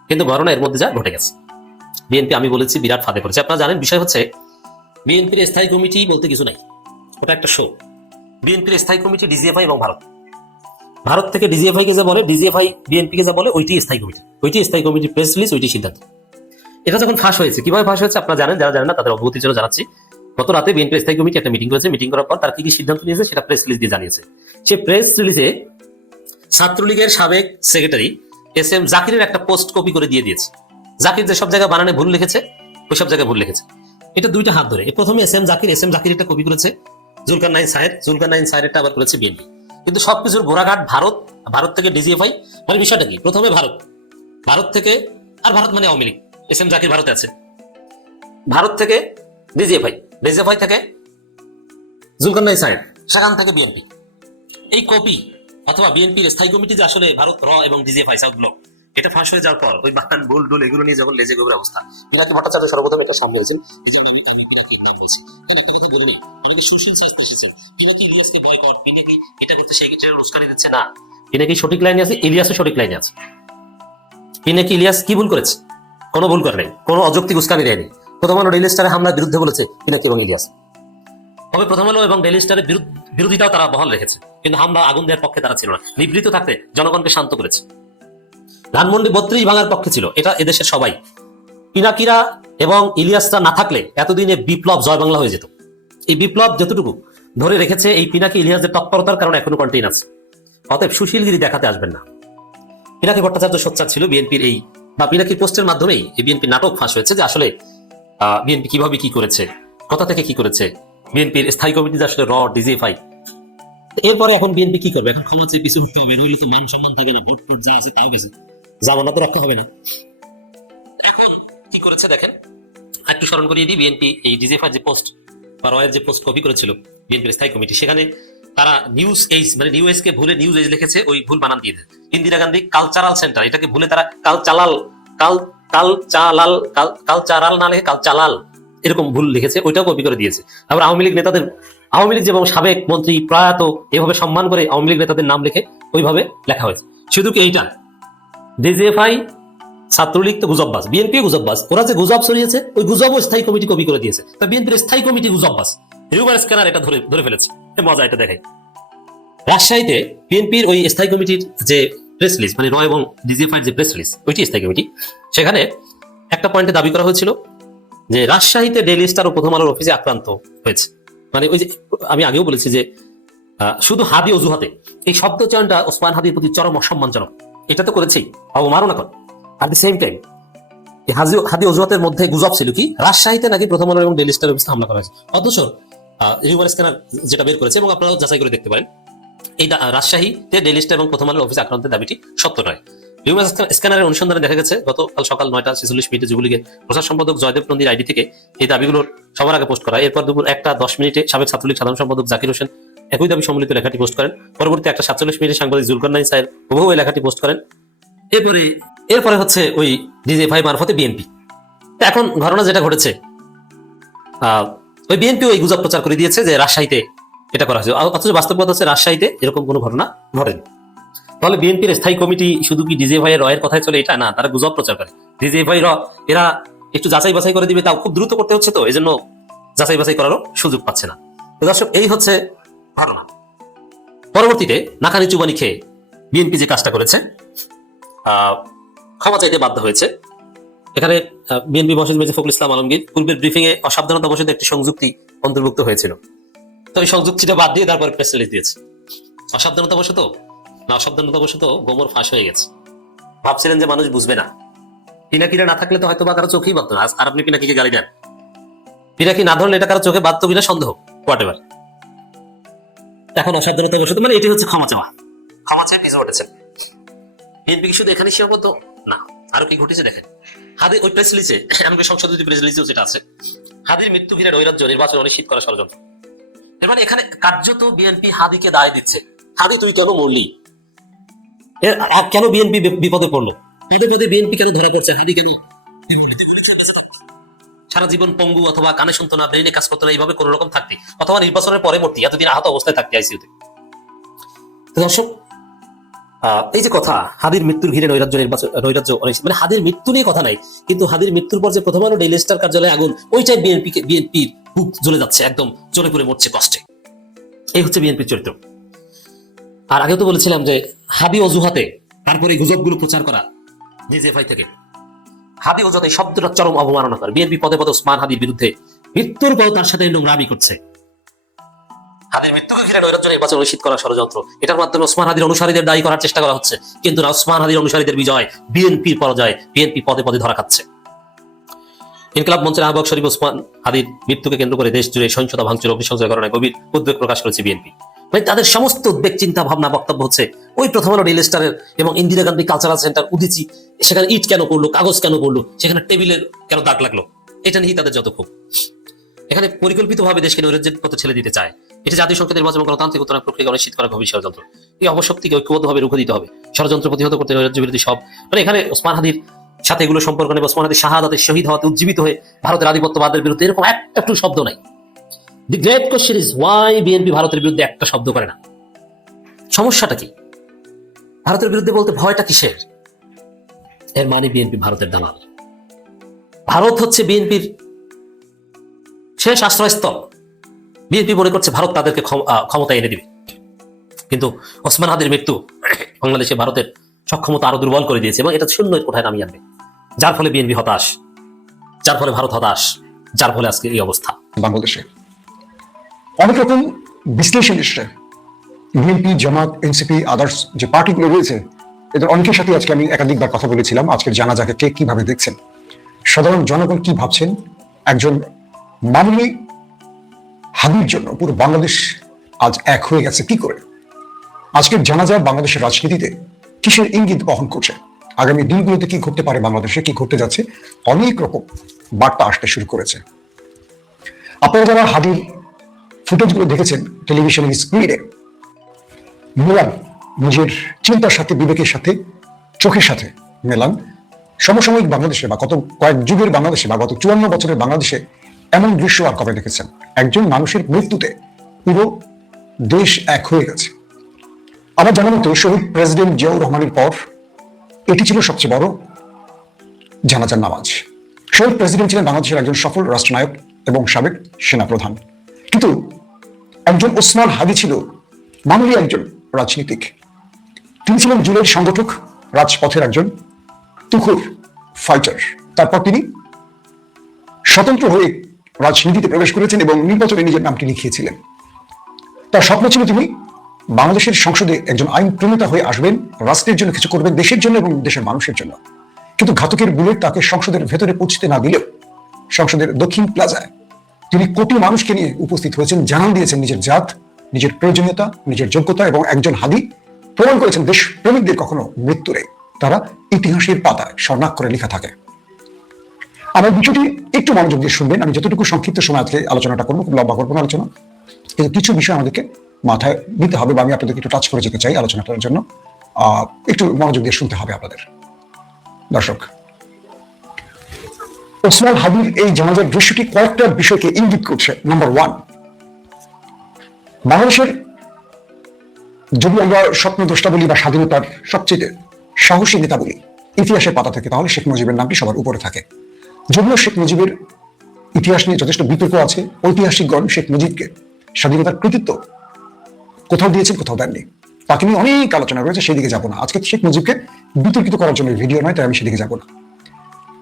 কিন্তু ঘটনা এর মধ্যে যা ঘটে গেছে, বিএনপি আমি বলেছি বিরাট ফাঁদে পড়েছে। আপনারা জানেন, বিষয় হচ্ছে বিএনপির স্থায়ী কমিটি বলতে কিছু নাই, ওটা একটা শো। বিএনপির স্থায়ী কমিটি ডিজিএফআই এবং ভারত থেকে ডিজিএফআই কে যা বলে, ডিজিএফআই বিএনপি কে যা বলে, ওইটি স্থায়ী কমিটি, ওইটি স্থায়ী কমিটির প্রেস রিলিজ, ওইটি সিদ্ধান্ত। এটা যখন ফাঁস হয়েছে, কিভাবে ফাঁস হয়েছে আপনারা জানেন, যারা জানেন না তাদের অবগতির জন্য জানাচ্ছি। গত রাতে বিএনপির স্থায়ী কমিটি একটা মিটিং করেছে, মিটিং করার পর তার কি কি সিদ্ধান্ত নিয়েছে সেটা প্রেস রিলিজ দিয়ে জানিয়েছে। সে প্রেস রিলিজে ছাত্রলীগের সাবেক সেক্রেটারি এস এম জাকিরের একটা পোস্ট কপি করে দিয়ে দিয়েছে। জাকির যে সব জায়গায় বানানে ভুল লিখেছে, ওই সব জায়গায় ভুল লিখেছে। এটা দুইটা হাত ধরে। প্রথমে এস এম জাকির একটা কপি করেছে জুলকারনাইন সাহের একটা আবার করেছে বিএনপি। কিন্তু সবকিছুর ঘোড়াঘাট ভারত থেকে ডিজিএফআই। মানে বিষয়টা কি? প্রথমে ভারত থেকে, আর ভারত মানে আওয়ামী লীগ, এস এম জাকির ভারতে আছে, ভারত থেকে ডিজিএফআই থেকে জুলকারনাইন সাহেব, সেখান থেকে বিএনপি। এই কপি অথবা বিএনপির স্থায়ী কমিটি যে আসলে ভারত র এবং ডিজিএফআই সাউথ ব্লক, এটা ফাঁস হয়ে যাওয়ার পর ওই বাহান ভুল ডুল এগুলো নিয়ে যখন লেজে গোবরের অবস্থা, পিনাকি ভট্টাচার্য সর্বপ্রথম এটা সামনে এসেছেন। এই যে আমি পিনাকির নাম বলছি, একটা কথা বলে নিই, অনেকে সুশীল শাস্তি এসেছেন, পিনাকি ইলিয়াসকে বয়কট, পিনাকি এটা করতে সেই উস্কানি দিচ্ছে না। পিনাকি সঠিক লাইনে আছে, ইলিয়াসও সঠিক লাইনে আছে। পিনাকি ইলিয়াস কি ভুল করেছে? কোনো ভুল করে নাই, কোনো অযৌক্তিক উস্কানি দেয়নি। প্রথম আলো ডেইলি স্টারের হামলার বিরুদ্ধে বলেছে পিনাকি এবং ইলিয়াস। তবে প্রথম আলো এবং ডেইলি স্টারের বিরোধিতাও তারা বহাল রেখেছে, কিন্তু হামলা আগুন দেওয়ার পক্ষে তারা ছিল না, নিবৃত থাকতে জনগণকে শান্ত করেছে। ধানমন্ডি ৩২ ভাঙার পক্ষে ছিল, এটা এদেশের সবাই। পিনাকিরা এবং ইলিয়াসরা না থাকলে এতদিনে বিপ্লব জয় বাংলা হয়ে যেত। এই বিপ্লব যতটুকু ধরে রেখেছে এই পিনাকি ইলিয়াসদের তৎপরতার কারণে এখনো কন্টেইন আছে। অতএব সুশীলগিরি দেখাতে আসবেন না। পিনাকি ভট্টাচার্য সোচ্চার ছিল বিএনপির এই বা পিনাকির পোস্টের মাধ্যমেই এই বিএনপির নাটক ফাঁস হয়েছে যে আসলে বিএনপি কিভাবে কি করেছে, কোথা থেকে কি করেছে, বিএনপির স্থায়ী কমিটি আসলে র ডিজিএফআই। এরপরে এখন বিএনপি কি করবে? এখন ক্ষমা চেয়ে পিছু হতে হবে, নইলে তো মান সম্মান থাকে না, ভোট যা আছে তাও গেছে, জামানত রক্ষা হবে না। এখন কি করেছে দেখেন, একটু স্মরণ করিয়ে দিই। বিএনপি এই ডিজিএফআই যে পোস্ট বা রয়ের যে পোস্ট কপি করেছিল বিএনপির স্থায়ী কমিটি, সেখানে তারা নিউজ এইজ মানে নিউ এজ কে ভুলে নিউজ এজ লিখেছে, ওই ভুল বানান দিয়ে দেয়। ইন্দিরা গান্ধী কালচারাল সেন্টার, এটাকে ভুলে তারা কালচারাল না লিখে কালচালাল এরকম ভুল লিখেছে, ওইটাও কপি করে দিয়েছে। আবার আওয়ামী লীগ নেতাদের, আওয়ামী লীগ যেমন সাবেক মন্ত্রী প্রয়াত এভাবে সম্মান করে আওয়ামী লীগ নেতাদের নাম লিখে ওইভাবে লেখা হয়েছে। শুধু কি এইটা ডিজিএফআই ছাত্রলীগ তো গুজববাজ, বিএনপি গুজববাজ, ওরা যে গুজব ছড়িয়েছে ওই গুজব স্থায়ী কমিটি কপি করে দিয়েছে। তা বিএনপির স্থায়ী কমিটি গুজববাজ, রিউবার স্ক্যানার এটা ধরে ফেলেছে। মজা এটা দেখাই। রাজশাহীতে বিএনপির ওই স্থায়ী কমিটির যে প্রেস রিলিজ মানে র এবং ডিজিএফআই যে প্রেস রিলিজ, ওইটি স্থায়ী কমিটি, সেখানে একটা পয়েন্টে দাবি করা হয়েছিল যে রাজশাহীতে ডেইলি স্টার ও প্রথম আলোর অফিসে আক্রান্ত হয়েছে। মানে ওই যে আমি আগেও বলেছি যে শুধু হাদি অজুহাতে, এই শব্দ চয়নটা ওসমান হাদির প্রতি চরম অসম্মানজনক। এটা তো করেছেই, অবমাননা করে। আর দি সেম টাইম হাদি অজুহাতের মধ্যে গুজব ছিল কি রাজশাহীতে নাকি প্রথম আলো এবং ডেইলি স্টার অফিসে হামলা করা হয়েছে, অথচ হিউম্যান স্ক্যানার যেটা বের করেছে এবং আপনারাও যাচাই করে দেখতে পারেন এই রাজশাহীতে ডেইলি স্টার এবং প্রথম আলোর অফিসে আক্রান্তের দাবিটি সত্য নয়। হিউম্যান স্ক্যানারের অনুসন্ধানে দেখা গেছে গতকাল সকাল 9:46 যুবলীগের প্রচার সম্পাদক জয়দেব নন্দীর আইডি থেকে এই দাবিগুলোর সবার আগে পোস্ট করা। এরপর দুপুর 1:10 সাবেক ছাত্রলীগ সাধারণ সম্পাদক জাকির হোসেন একই দাবি সম্মিলিত লেখাটি পোস্ট করেন। পরবর্তী 1:47 সাংবাদিক জুলকারনাইন সাহেব বহু এই লেখাটি পোস্ট করেন। এরপরে হচ্ছে ওই ডিজিএফআই মারফতে বিএনপি। এখন ঘটনা যেটা ঘটেছে, ওই বিএনপি ওই গুজব প্রচার করে দিয়েছে যে রাজশাহীতে এটা করা হয়েছে, অথচ বাস্তবতা হচ্ছে রাজশাহীতে এরকম কোনো ঘটনা ঘটেনি। তাহলে বিএনপির স্থায়ী কমিটি শুধু কি ডিজিএফআই এর রয়ের কথায় চলে এটা না, তারা গুজব প্রচার করে। ডিজিএফআই এরা একটু যাচাই বাছাই করে দিবে, তাও খুব দ্রুত করতে হচ্ছে, তো এই জন্য যাচাই বাছাই করারও সুযোগ পাচ্ছে না। তো দর্শক, এই হচ্ছে ঘটনা। পরবর্তীতে নাকানি চুবানি খেয়ে বিএনপি যে কাজটা করেছে, ক্ষমা চাইতে বাধ্য হয়েছে। এখানে বিএনপি মহাসচিব মির্জা ফখরুল ইসলাম আলমগীর পূর্বের ব্রিফিং এ অসাবধানতাবশত একটি সংযুক্তি অন্তর্ভুক্ত হয়েছিল, তো এই সংযুক্তিটা বাদ দিয়ে তারপর প্রেস রিলিজ দিয়েছে। অসাবধানতাবশত না অসাবধানতাবশত গোমর ফাঁস হয়ে গেছে। ভাবছিলেন যে মানুষ বুঝবে না, পিনাকিরা না থাকলে তো হয়তো বা কারো চোখেই বাঁধতো না, আর আপনি পিনাকিকে গালি দেন, পিনাকি না ধরলে এটা কারো চোখে বাঁধতো কিনা সন্দেহ, হোয়াট এভার। এখন অসাবধানতাবশত মানে এটি হচ্ছে ক্ষমা চাওয়া, ক্ষমা চায় পিছু উঠেছে। বিএনপি কি শুধু এখানে সীমাবদ্ধ না, আরো কি ঘটেছে দেখেন। হাদি ওই প্রেস রিলিজে, এমনকি সংসদীয় প্রেস রিলিজেও যেটা আছে, হাদির মৃত্যু ঘিরে নৈরাজ্য নির্বাচন অনিশ্চিত করা ষড়যন্ত্র। এর মানে এখানে কার্যত বিএনপি হাদিকে দায় দিচ্ছে, হাদি তুই কেন মরলি, কেন বিএনপি বিপদে পড়লো, পদে পদে বিএনপি কেন ধরা পড়ছে, হাদি কেন সারা জীবন পঙ্গু অথবা কানে শুনতো না, ব্রেনে কাজ করতো না, এইভাবে কোন রকম থাকতি, অথবা নির্বাচনের পরে মরতি, এতদিন আহত অবস্থায় থাকতি আইসিইউতে। দর্শক, এই যে কথা হাদির মৃত্যুর ঘিরে নৈরাজ্য অনিশ্চিত, মানে হাদির মৃত্যু নিয়ে কথা নাই, কিন্তু হাদির মৃত্যুর পর যে প্রথম আলো ডেইলি স্টার কার্যালয়ে আগুন, ওইটাই বিএনপির বুক জ্বলে যাচ্ছে, একদম জ্বলে পুড়ে মরছে কষ্টে। এই হচ্ছে বিএনপির চরিত্র। আর আগেও তো বলেছিলাম যে হাদি অজুহাতে তারপরে গুজবগুলো প্রচার করা ডিজিএফআই থেকে, হাদি অজুহাতে এই শব্দটা চরম অবমাননা করে। বিএনপি পদে পদে ওসমান হাদির বিরুদ্ধে মৃত্যুর পর তার সাথে নোংরামি করছে। হাদির মৃত্যুকে ঘিরে নৈরাজ্য নির্বাচন নিশ্চিত করার ষড়যন্ত্র, এটার মাধ্যমে ওসমান হাদির অনুসারীদের দায়ী করার চেষ্টা করা হচ্ছে, কিন্তু না, ওসমান হাদির অনুসারীদের বিজয়, বিএনপির পরাজয়, বিএনপি পদে পদে ধরা খাচ্ছে। ইনকিলাব মঞ্চের আহ্বায়ক শরীফ ওসমান হাদির মৃত্যুকে কেন্দ্র করে দেশ জুড়ে সহিংসতা, ভাঙচুর, অগ্নিসংযোগের ঘটনায় গভীর উদ্বেগ প্রকাশ করেছে বিএনপি। মানে তাদের সমস্ত উদ্বেগ, চিন্তা ভাবনা, বক্তব্য হচ্ছে ওই প্রথম আলো ডেইলি স্টারের এবং ইন্দিরা গান্ধী কালচারাল সেন্টার উদিচি, সেখানে ইট কেন পড়লো, কাগজ কেন পড়লো, সেখানে টেবিলের কেন দাগ লাগলো, এটা নিয়েই তাদের যত ক্ষোভ। এখানে পরিকল্পিতভাবে দেশকে নৈরাজ্যের পথে ছেড়ে দিতে চায়। এটা জাতীয় সংসদ নির্বাচন গণতান্ত্রিক উত্তরণ প্রক্রিয়া অনিশ্চিত করা গভীর ষড়যন্ত্র। এই অবশক্তিকে ঐক্যবদ্ধভাবে রুখে দিতে হবে, ষড়যন্ত্র প্রতিহত করতে নৈরাজ্য বিরোধী সব, মানে এখানে ওসমান হাদির সাথে এগুলো সম্পর্ক নেই। ওসমান হাদির শাহাদাতে শহীদ হওয়াতে উজ্জীবিত হয়ে ভারতের আধিপত্যবাদের বিরুদ্ধে এরকম একটা শব্দ নাই। দি great question is Y BNP ভারতের বিরুদ্ধে একটা শব্দ করে না? সমস্যাটা কি? ভারতের বিরুদ্ধে বলতে ভয়টা কিসের? এর মানে বিএনপি ভারতের দালাল, ভারত হচ্ছে বিএনপির শেষ আশ্রয়স্থল। বিএনপি মনে করছে ভারত তাদেরকে ক্ষমতা এনে দিবে, কিন্তু ওসমান হাদির মৃত্যু বাংলাদেশে ভারতের সক্ষমতা আরো দুর্বল করে দিয়েছে এবং এটা শূন্যের কোঠায় নামিয়ে আনবে, যার ফলে বিএনপি হতাশ, যার ফলে ভারত হতাশ, যার ফলে আজকে এই অবস্থা। বাংলাদেশে অনেক রকম বিশ্লেষণ এসছে, বিএনপি, জামাত, এনসিপি, আদার্স যে পার্টিগুলো রয়েছে, এদের অনেকের সাথে আজকে আমি একাধিকবার কথা বলেছিলাম। আজকের জানাজাকে কে কিভাবে দেখছেন, সাধারণ জনগণ কি ভাবছেন, একজন মামুলি হাদির জন্য পুরো বাংলাদেশ আজ এক হয়ে গেছে কি করে? আজকের জানাজা বাংলাদেশের রাজনীতিতে কিসের ইঙ্গিত বহন করছে, আগামী দিনগুলোতে কি ঘটতে পারে, বাংলাদেশে কি ঘটতে যাচ্ছে, অনেক রকম বার্তা আসতে শুরু করেছে। আপনারা যারা হাদির ফুটেজগুলো দেখেছেন টেলিভিশনের স্ক্রিনে, মেলান নিজের চিন্তার সাথে, বিবেকের সাথে, চোখের সাথে মেলান সমসাময়িক বাংলাদেশে বা গত কয়েক যুগের বাংলাদেশে বা গত 54 বছরের বাংলাদেশে এমন দৃশ্য আর কবে দেখেছেন? একজন মানুষের মৃত্যুতে পুরো দেশ এক হয়ে গেছে। আমার জানা মতো শহীদ প্রেসিডেন্ট জিয়াউর রহমানের পর এটি ছিল সবচেয়ে বড় জানাজার নামাজ। শহীদ প্রেসিডেন্ট ছিলেন বাংলাদেশের একজন সফল রাষ্ট্রনায়ক এবং সাবেক সেনাপ্রধান, কিন্তু একজন ওসমান হাদি ছিল মামুলি একজন রাজনীতিক। তিনি ছিলেন জুলাইয়ের সংগঠক, রাজপথের একজন তুখুর ফাইটার। তারপর তিনি স্বতন্ত্র হয়ে রাজনীতিতে প্রবেশ করেছেন এবং নির্বাচনে নিজের নামটি লিখিয়েছিলেন। তার স্বপ্ন ছিল তিনি বাংলাদেশের সংসদে একজন আইন প্রণেতা হয়ে আসবেন, রাষ্ট্রের জন্য কিছু করবেন, দেশের জন্য এবং দেশের মানুষের জন্য। কিন্তু ঘাতকের বুলেট তাকে সংসদের ভেতরে পৌঁছতে না দিলেও সংসদের দক্ষিণ প্লাজায় তিনি কোটি মানুষকে নিয়ে উপস্থিত হয়েছেন, জানান দিয়েছেন নিজের জাত, নিজের প্রয়োজনীয়তা, নিজের যোগ্যতা, এবং একজন হাদি প্রমাণ করেছেন দেশ প্রেমিকদের কখনো মৃত্যু নেই, তারা ইতিহাসের পাতায় স্বর্ণাক্ষরে লেখা থাকে। আমার বিষয়টি একটু মনোযোগ দিয়ে শুনবেন। আমি যতটুকু সংক্ষিপ্ত সময় আজকে আলোচনাটা করবো, খুব লম্বা করবো না আলোচনা, কিন্তু কিছু বিষয় আমাদেরকে মাথায় নিতে হবে বা আমি আপনাদেরকে একটু টাচ করে যেতে চাই আলোচনাটার জন্য। একটু মনোযোগ দিয়ে শুনতে হবে আপনাদের। দর্শক, ওসমান হাদির এই জানাজার দৃশ্যটি কয়েকটা বিষয়কে ইঙ্গিত করছে। নাম্বার 1, বাংলাদেশের যদি আমরা স্বপ্নদ্রষ্টা বলি বা স্বাধীনতার সবচেয়ে সাহসী নেতা বলি ইতিহাসের পাতা থেকে, তাহলে শেখ মুজিবের নামটি সবার উপরে থাকে। যদিও শেখ মুজিবের ইতিহাস নিয়ে যথেষ্ট বিতর্ক আছে, ঐতিহাসিকগণ শেখ মুজিবকে স্বাধীনতার কৃতিত্ব কোথাও দিয়েছেন, কোথাও দেননি। তাকে নিয়ে অনেক আলোচনা রয়েছে, সেই দিকে যাবো না। আজকে শেখ মুজিবকে বিতর্কিত করার জন্য ভিডিও নয়, তাই আমি সেদিকে যাবো না।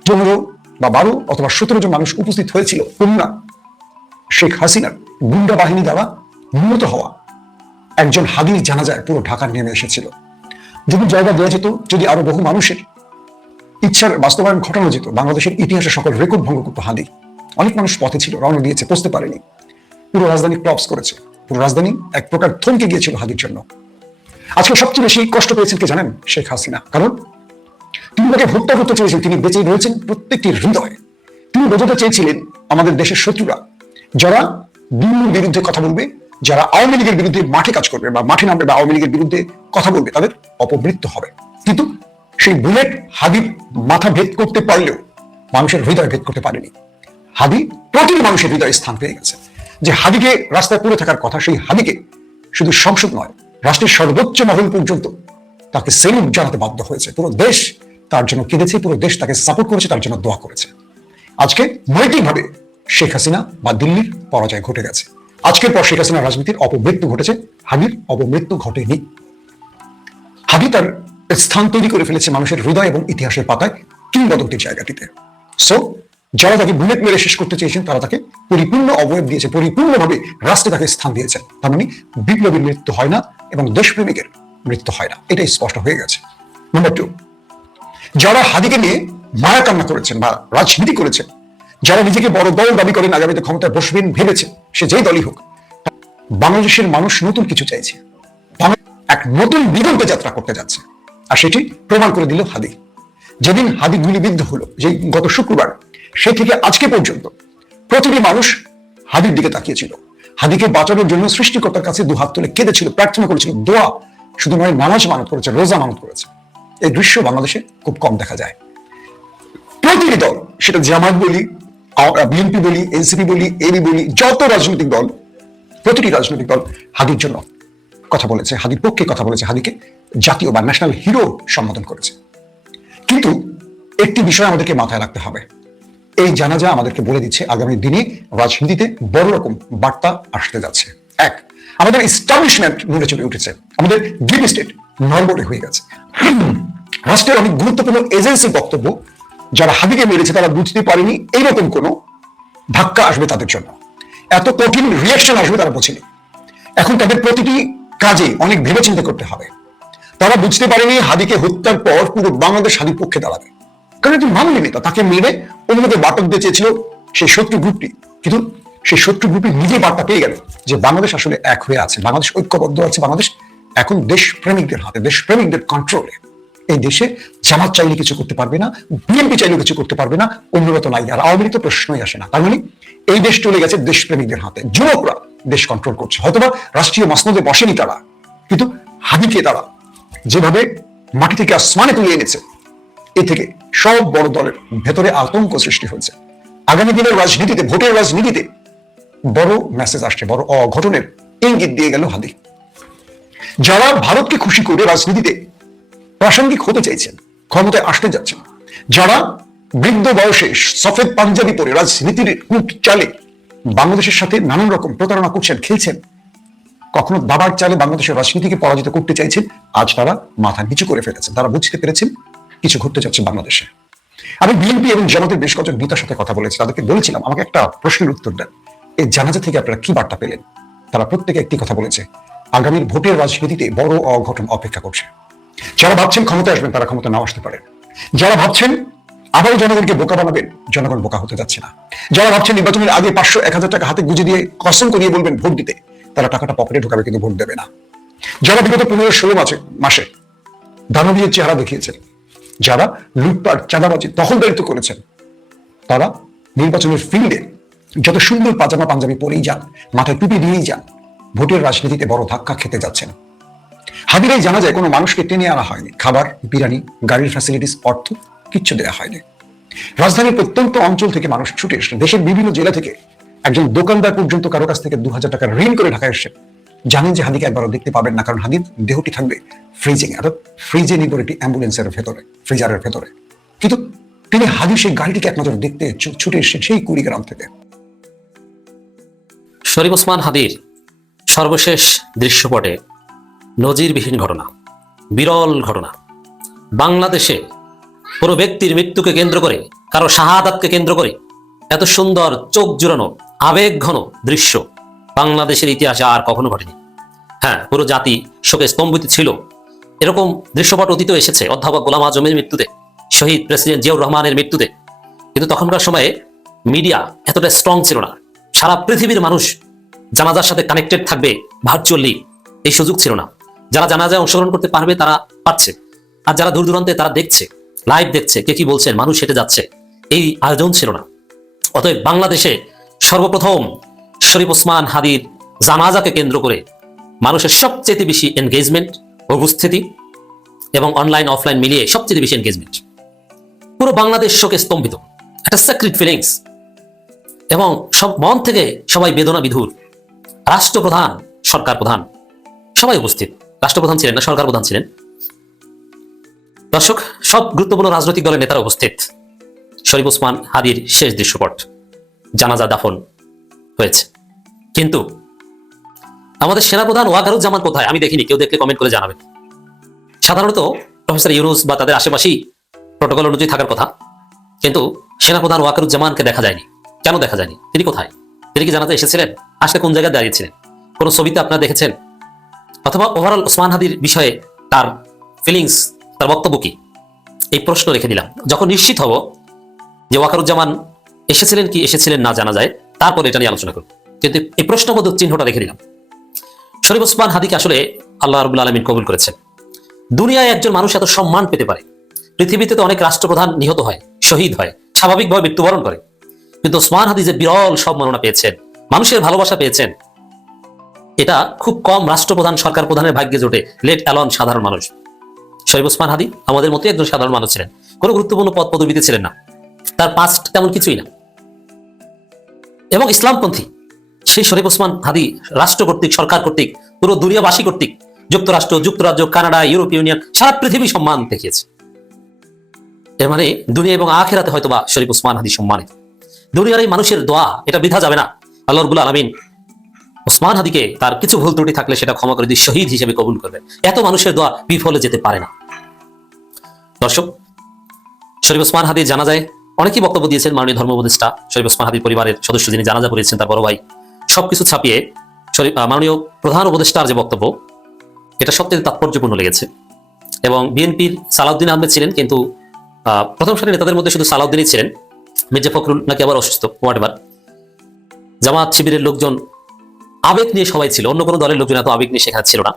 15 বা 12 অথবা 17 জন মানুষ উপস্থিত হয়েছিল কন্যা শেখ হাসিনার গুন্ডা বাহিনী দ্বারা নিহত হওয়া একজন হাদির জানাজায় পুরো ঢাকা নেমে এসেছিল। যদি জায়গা দেওয়া যেত, যদি আরো বহু মানুষের ইচ্ছার বাস্তবায়ন ঘটানো যেত, বাংলাদেশের ইতিহাসে সকল রেকর্ড ভঙ্গ করতো হাদি। অনেক মানুষ পথে ছিল, রওনা দিয়েছে, পৌঁছতে পারেনি, পুরো রাজধানী ক্লপস করেছে, পুরো রাজধানী এক প্রকার থমকে গিয়েছিল হাদির জন্য। আজকে সবচেয়ে বেশি কষ্ট পেয়েছেন কে জানেন? শেখ হাসিনা। কারণ তিনি তাকে হত্যা করতে চেয়েছেন, তিনি বেঁচে রয়েছেন প্রত্যেকটি হৃদয়ে। তিনি বোঝাতে চেয়েছিলেন আমাদের দেশের শত্রুরা যারা বিএনপির বিরুদ্ধে কথা বলবে, যারা আওয়ামী লীগের বিরুদ্ধে মাঠে কাজ করবে বা মাঠে নামবে বা আওয়ামী লীগের বিরুদ্ধে কথা বলবে, তাদের অপমৃত্যু হবে। কিন্তু সেই বুলেট হাদির মাথা ভেদ করতে পারলেও মানুষের হৃদয় ভেদ করতে পারেনি। হাদি প্রতিটি মানুষের হৃদয়ে স্থান পেয়ে গেছে। যে হাদিকে রাস্তায় পড়ে থাকার কথা, সেই হাদিকে শুধু সংসদ নয়, রাষ্ট্রের সর্বোচ্চ মহল পর্যন্ত তাকে সেলুট জানাতে বাধ্য হয়েছে। পুরো দেশ তার জন্য কেঁদেছে, পুরো দেশ তাকে সাপোর্ট করেছে, তার জন্য দোয়া করেছে। আজকে নৈতিকভাবে শেখ হাসিনা বা দিল্লির পরাজয় ঘটে গেছে। আজকের পর শেখ হাসিনার রাজনীতির অপমৃত্যু ঘটেছে, হাদির অপমৃত্যু ঘটেনি। হাদি তার স্থান তৈরি করে ফেলেছে মানুষের হৃদয় এবং ইতিহাসের পাতায় কিংবদন্তির জায়গাটিতে। সো যারা তাকে বুলেট মেরে শেষ করতে চেয়েছেন, তারা তাকে পরিপূর্ণ অবয়ব দিয়েছে, পরিপূর্ণভাবে রাষ্ট্রে তাকে স্থান দিয়েছেন। তার মানে বিপ্লবীর মৃত্যু হয় না এবং দেশপ্রেমিকের মৃত্যু হয় না, এটাই স্পষ্ট হয়ে গেছে। নাম্বার 2, যারা হাদিকে নিয়ে মায়া কান্না করেছেন বা রাজনীতি করেছেন, যারা নিজেকে বড় দল দাবি করেন, আগামীতে ক্ষমতায় বসবেন ভেবেছেন, সে যেই দলই হোক, বাংলাদেশের মানুষ নতুন কিছু চাইছে, এক নতুন দিগন্তে যাত্রা করতে যাচ্ছে। আর সেটি প্রমাণ করে দিল হাদি। যেদিন হাদি গুলিবিদ্ধ হলো, যে গত শুক্রবার, সে থেকে আজকে পর্যন্ত প্রতিটি মানুষ হাদির দিকে তাকিয়েছিল। হাদিকে বাঁচানোর জন্য সৃষ্টিকর্তার কাছে দুহাত তুলে কেঁদেছিল, প্রার্থনা করেছিল, দোয়া শুধু নয়, নামাজ মানত করেছে, রোজা মানত করেছে। এই দৃশ্য বাংলাদেশে খুব কম দেখা যায়। প্রতিটি দল, সেটা জামাত বলি, বিএনপি বলি, এনসিপি বলি, এবি বলি, যত রাজনৈতিক দল, প্রতিটি রাজনৈতিক দল হাদির জন্য কথা বলেছে, হাদির পক্ষে কথা বলেছে, হাদিকে জাতীয় বা ন্যাশনাল হিরো সম্বোধন করেছে। কিন্তু একটি বিষয় আমাদেরকে মাথায় রাখতে হবে, এই জানাজা আমাদেরকে বলে দিচ্ছে আগামী দিনে রাজনীতিতে বড় রকম বার্তা আসতে যাচ্ছে। 1, আমাদের এস্টাবলিশমেন্ট নড়ে চলে উঠেছে, আমাদের ডিপ স্টেট নড়বড়ে হয়ে গেছে। রাষ্ট্রের অনেক গুরুত্বপূর্ণ এজেন্সি বক্তব্য, যারা হাদিকে মেরেছে তারা বুঝতে পারেনি এইরকম কোনো ধাক্কা আসবে তাদের জন্য, এত কঠিন রিয়াকশন আসবে তারা বোঝেনি। এখন তাদের প্রতিটি কাজে অনেক ভেবেচিন্তা করতে হবে। তারা বুঝতে পারেনি হাদিকে হত্যার পর পুরো বাংলাদেশ হাদির পক্ষে দাঁড়াবে। কারণ একটি মামুলি নেতা, তাকে মেরে অন্যকে বার্তা দিতে চেয়েছিল সেই শত্রু গ্রুপটি, কিন্তু সেই শত্রু গ্রুপটি নিজে বার্তা পেয়ে গেল যে বাংলাদেশ আসলে এক হয়ে আছে, বাংলাদেশ ঐক্যবদ্ধ আছে, বাংলাদেশ এখন দেশ প্রেমিকদের হাতে, দেশ প্রেমিকদের কন্ট্রোলে। এই দেশে জামাত চাইলে কিছু করতে পারবে না, বিএনপি চাইলে কিছু করতে পারবে না, অন্যরত নাই, আর আওয়ামী লীগ তো প্রশ্নই আসে না। তার মানে এই দেশ চলে গেছে দেশপ্রেমিকদের হাতে, যুবকরা দেশ কন্ট্রোল করছে। হয়তোবা রাষ্ট্রীয় মসনদে বসেনি তারা, কিন্তু হাদিকে তারা যেভাবে মাটি থেকে আসমানে তুলে এনেছে, এ থেকে সব বড় দলের ভেতরে আতঙ্ক সৃষ্টি হয়েছে। আগামী দিনের রাজনীতিতে, ভোটের রাজনীতিতে বড় মেসেজ আসছে, বড় অঘটনের ইঙ্গিত দিয়ে গেল হাদি। যারা ভারতকে খুশি করে রাজনীতিতে প্রাসঙ্গিক হতে চাইছেন, ক্ষমতায় আসতে যাচ্ছেন, যারা বৃদ্ধ বয়সে সফেদ পাঞ্জাবি পরে রাজনীতির কূট চালে বাংলাদেশের সাথে নানান রকম প্রতারণা করছেন, খেলছেন, কখনো দাবার চালে বাংলাদেশের রাজনীতিকে পরাজিত করতে চাইছেন, আজ তারা মাথা নিচু করে ফেলেছেন। তারা বুঝতে পেরেছেন কিছু ঘটতে যাচ্ছে বাংলাদেশে। আমি বিএনপি এবং জামাতের বেশ কয়েকজন নেতার সাথে কথা বলেছি, তাদেরকে বলেছিলাম আমাকে একটা প্রশ্নের উত্তর দেন, এই জানাজা থেকে আপনারা কি বার্তা পেলেন? তারা প্রত্যেকে একটি কথা বলেছে, আগামীর ভোটের রাজনীতিতে বড় অঘটন অপেক্ষা করছে। যারা ভাবছেন ক্ষমতায় আসবেন তারা ক্ষমতা নাও আসতে পারেন। যারা ভাবছেন আবারও জনগণকে বোকা বানাবেন, জনগণ বোকা হতে যাচ্ছে না। যারা ভাবছেন নির্বাচনের আগে 500-1000 টাকা হাতে গুঁজে দিয়ে কসম করিয়ে বলবেন ভোট দিতে, তারা টাকাটা পকেটে ঢোকাবে কিন্তু ভোট দেবে না। যারা বিগত 15-16 মাসে দানবীয় চেহারা দেখিয়েছেন, যারা লুটপাট, চাঁদাবাজি, দখলদারিত্ব করেছেন, তারা নির্বাচনের ফিল্ডে যত সুন্দর পাজামা পাঞ্জাবি পরেই যান, মাথায় টুপি দিয়েই যান, ভোটের রাজনীতিতে বড় ধাক্কা খেতে যাচ্ছেন। হাদিরাই জানা যায় কোনো মানুষকে টেনে আনা হয়নি, খাবার, বিরিয়ানি, গাড়ির ফ্যাসিলিটিস, অর্থ কিচ্ছু দেওয়া হয়নি। রাজধানীর প্রত্যন্ত অঞ্চল থেকে মানুষ ছুটে এসে, দেশের বিভিন্ন জেলা থেকে একজন দোকানদার পর্যন্ত কারো কাছ থেকে 2000 টাকা ঋণ করে ঢাকায় এসে জানেন যে হাদিকে একবারও দেখতে পাবেন না, কারণ হাদির দেহটি থাকবে ফ্রিজিং, অর্থাৎ ফ্রিজে নির্ভর একটি অ্যাম্বুলেন্সের ভেতরে, ফ্রিজারের ভেতরে। কিন্তু তিনি হাদির সেই গাড়িটিকে এক নজর দেখতে ছুটে এসেছেন সেই কুড়িগ্রাম থেকে। শরীফ ওসমান হাদির সর্বশেষ দৃশ্যপটে নজিরবিহীন ঘটনা, বিরল ঘটনা। বাংলাদেশে কোনো ব্যক্তির মৃত্যুকে কেন্দ্র করে, কারো শাহাদাতকে কেন্দ্র করে এত সুন্দর চোখ জুড়ানো আবেগ ঘন দৃশ্য বাংলাদেশের ইতিহাসে আর কখনো ঘটেনি। হ্যাঁ, পুরো জাতি শোকে স্তম্ভিত ছিল। এরকম দৃশ্যপট অতীতেও এসেছে, অধ্যাপক গোলাম আজমের মৃত্যুতে, শহীদ প্রেসিডেন্ট জিয়াউর রহমানের মৃত্যুতে। কিন্তু তখনকার সময়ে মিডিয়া এতটা স্ট্রং ছিল না, সারা পৃথিবীর মানুষ জানাজার সাথে কানেক্টেড থাকবে ভার্চুয়ালি, এই সুযোগ ছিল না। যারা জানাজায় অংশগ্রহণ করতে পারবে তারা পারছে, আর যারা দূর দূরান্তে তারা দেখছে, লাইভ দেখছে, কে কি বলছেন, মানুষ হেঁটে যাচ্ছে, এই আয়োজন ছিল না। অতএব বাংলাদেশে সর্বপ্রথম শরীফ ওসমান হাদির জানাজাকে কেন্দ্র করে মানুষের সবচেয়ে বেশি এনগেজমেন্ট, উপস্থিতি এবং অনলাইন অফলাইন মিলিয়ে সবচেয়ে বেশি এনগেজমেন্ট। পুরো বাংলাদেশ শোকে স্তম্ভিত, একটা সেক্রেট ফিলিংস, এবং সব মন থেকে সবাই বেদনা বিধুর। রাষ্ট্রপ্রধান, সরকার প্রধান সবাই উপস্থিত। রাষ্ট্রপ্রধান ছিলেন না, সরকার প্রধান ছিলেন। দর্শক, সব গুরুত্বপূর্ণ রাজনৈতিক দলের নেতারা উপস্থিত। শরীফ ওসমান হাদির শেষ দৃশ্যপট, জানাজা দাফন হয়েছে। কিন্তু আমাদের সেনাপ্রধান ওয়াকারুজ্জামান কোথায়? আমি দেখিনি, কেউ দেখলে কমেন্ট করে জানাবেন। সাধারণত প্রফেসর ইউনুস বা তাদের আশেপাশেই প্রটোকল অনুযায়ী থাকার কথা, কিন্তু সেনাপ্রধান ওয়াকারুজ্জামানকে দেখা যায়নি। কেন দেখা যায়নি? তিনি কোথায়? তিনি কি জানাতে এসেছিলেন? আসলে কোন জায়গায় দাঁড়িয়েছিলেন? কোন ছবিতে আপনারা দেখেছেন? অথবা ওভারঅল ওসমান হাদির বিষয়ে তার ফিলিংস, তার বক্তব্য কি? এই প্রশ্ন রেখে দিলাম। যখন নিশ্চিত হব যে ওয়াকারুজ্জামান এসেছিলেন কি এসেছিলেন না জানা যায়, তারপরে এটা নিয়ে আলোচনা করব। কিন্তু এই প্রশ্নবোধক চিহ্নটা রেখে দিলাম। শরীফ ওসমান হাদিকে আসলে আল্লাহ রাব্বুল আলামিন কবুল করেছেন। দুনিয়ায় একজন মানুষ এত সম্মান পেতে পারে, পৃথিবীতে তো অনেক রাষ্ট্রপ্রধান নিহত হয়, শহীদ হয়, স্বাভাবিকভাবে মৃত্যুবরণ করে, কিন্তু ওসমান হাদি যে বিরল সম্মাননা পেয়েছেন, মানুষের ভালোবাসা পেয়েছেন, এটা খুব কম রাষ্ট্রপ্রধান, সরকার প্রধানের ভাগ্যে জোটে, লেট অ্যালন সাধারণ মানুষ। শরীফ ওসমান হাদি আমাদের মতো একজন সাধারণ মানুষ ছিলেন, কোনো গুরুত্বপূর্ণ পদ পদবিতে ছিলেন না, তার পাস্ট তেমন কিছুই না, এবং ইসলামপন্থী। সেই শরীফ ওসমান হাদি রাষ্ট্র কর্তৃক, সরকার কর্তৃক, পুরো দুনিয়াবাসী কর্তৃক, যুক্তরাষ্ট্র, যুক্তরাজ্য, কানাডা, ইউরোপীয় ইউনিয়ন, সারা পৃথিবী সম্মান দেখিয়েছে। এর মানে দুনিয়া এবং আখিরাতে হয়তোবা শরীফ ওসমান হাদি সম্মানিত। দুনিয়ার এই মানুষের দোয়া এটা বৃথা যাবে না। আল্লাহ রাব্বুল আলামিন ওসমান হাদিকে তার কিছু ভুল ত্রুটি থাকলে সেটা ক্ষমা করে দিয়ে শহীদ হিসেবে কবুল করবেন। এত মানুষের দোয়া বিফলে যেতে পারে না। দর্শক, শরীফ ওসমান হাদির জানাজায় অনেকেই বক্তব্য দিয়েছেন। মাননীয় ধর্ম উপদেষ্টা, শরীফ ওসমান হাদির পরিবারের সদস্য যিনি জানাজা পড়েছেন, তার বড় ভাই, সবকিছু ছাপিয়ে মাননীয় প্রধান উপদেষ্টার যে বক্তব্য, এটা সবচেয়ে তাৎপর্যপূর্ণ লেগেছে। এবং বিএনপির সালাউদ্দিন আহমেদ ছিলেন, কিন্তু প্রথম সারির নেতাদের মধ্যে শুধু সালাউদ্দিনই ছিলেন। মির্জা ফখরুল নাকি আবার অসুস্থ, হোয়াটএভার। জামাত শিবিরের লোকজন আবেগ নিয়ে সবাই ছিল, অন্য কোনো দলের লোকজন এত আবেগ নিয়ে সেখানে ছিল না।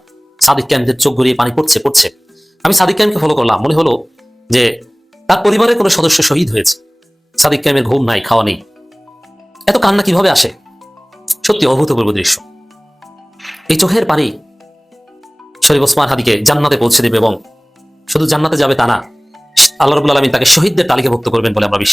সাদিক কায়েমদের চোখ গড়িয়ে পানি পড়ছে। আমি সাদিক কায়েমকে ফলো করলাম, মনে হলো যে তার পরিবারের কোনো সদস্য শহীদ হয়েছে। সাদিক কায়েমের ঘুম নাই, খাওয়া নেই, এত কান্না কিভাবে আসে? সত্যি অভূতপূর্ব দৃশ্য। এই চোখের পানি শরীফ ওসমান হাদিকে জান্নাতে পৌঁছে দেবে, এবং শুধু জান্নাতে যাবে তা না, আল্লাহ রাব্বুল আলামিন তাকে শহীদদের তালিকাভুক্ত করবেন বলে আমরা বিশ্বাস